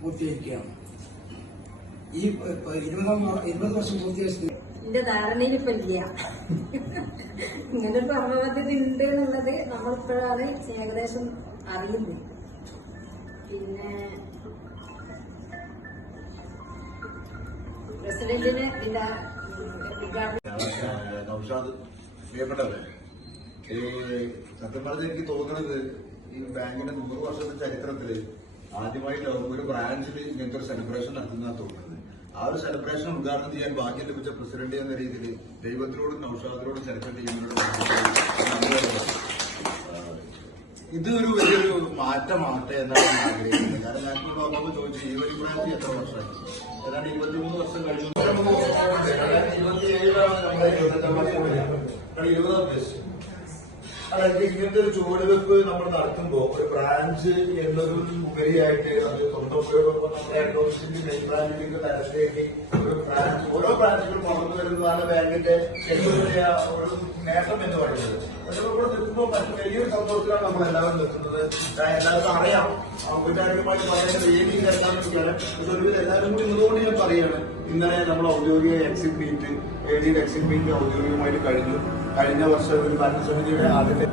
പൂർത്തിയാക്കുകയാണ്. ഈ 20 വർഷം പൂർത്തിയാക്കി എന്റെ ധാരണയിൽ ഇപ്പൊ ഇല്ല ഇങ്ങനൊരു കർമ്മപദ്ധതി ഉണ്ട് എന്നുള്ളത് നമ്മളിപ്പോഴാണ് ഏകദേശം അറിയുന്നത്. പിന്നെ പ്രസിഡന്റിന് പ്രിയപ്പെട്ടവരെ, സത്യം പറഞ്ഞാൽ എനിക്ക് തോന്നുന്നത് ഈ ബാങ്കിന്റെ 100 വർഷത്തെ ചരിത്രത്തില് ആദ്യമായിട്ട് ഒരു ബ്രാഞ്ചിൽ ഇങ്ങനത്തെ ഒരു സെലിബ്രേഷൻ നടത്തുന്ന തോന്നുന്നത്. ആ ഒരു സെലിബ്രേഷൻ ഉദ്ഘാടനം ചെയ്യാൻ ഭാഗ്യം ലഭിച്ച പ്രസിഡന്റ് എന്ന രീതിയിൽ ദൈവത്തിനോടും നൗഷാദിനോടും ചരിത്രം ചെയ്യുന്നതിനോട് ഇതൊരു വലിയൊരു മാറ്റമാകട്ടെ എന്നാണ് ഞാൻ ആഗ്രഹിക്കുന്നത്. കാരണം ഞാനിപ്പോൾ വന്നപ്പോൾ ചോദിച്ചു ഈ ഒരു ബ്രാഞ്ച് എത്ര വർഷമായി? ഏതാണ്ട് 23 വർഷം കഴിഞ്ഞു. 27ാണ് നമ്മുടെ 20ാം വയസ്സ്. അതായത് ഇങ്ങനത്തെ ഒരു ചുവടുവെപ്പ് നമ്മൾ നടത്തുമ്പോൾ ഒരു ബ്രാഞ്ച് എന്നൊരു ഉപരിയായിട്ട് അത് സ്വന്തം നമ്മുടെ അക്കൗണ്ട്സിന്റെ മെയിൻ ബ്രാഞ്ചിലേക്ക് തരത്തിലേക്ക് ഒരു ബ്രാഞ്ച്, ഓരോ ബ്രാഞ്ചുകളും വളർന്നു വരുന്നതാണ് ബാങ്കിന്റെ ഏറ്റവും വലിയ ഒരു നേട്ടം എന്ന് പറയുന്നത്. പക്ഷെ ഇവിടെ നിൽക്കുമ്പോൾ മറ്റു വലിയൊരു സന്തോഷത്തിലാണ് നമ്മൾ എല്ലാവരും നിൽക്കുന്നത്. എല്ലാവർക്കും അറിയാം, ഔപചാരികമായി പറയുന്നത് വേദിയിൽ എല്ലാവർക്കാണ്. പക്ഷെ ഒരുവിധം എല്ലാവരും കൂടി ഇന്നുകൊണ്ട് ഞാൻ പറയുകയാണ്, ഇന്നലെ നമ്മൾ ഔദ്യോഗിക exit meet, AD exit meet ഔദ്യോഗികമായിട്ട് കഴിഞ്ഞു. കഴിഞ്ഞ വർഷം ഒരു ഭരണസമിതിയുടെ ആദ്യത്തെ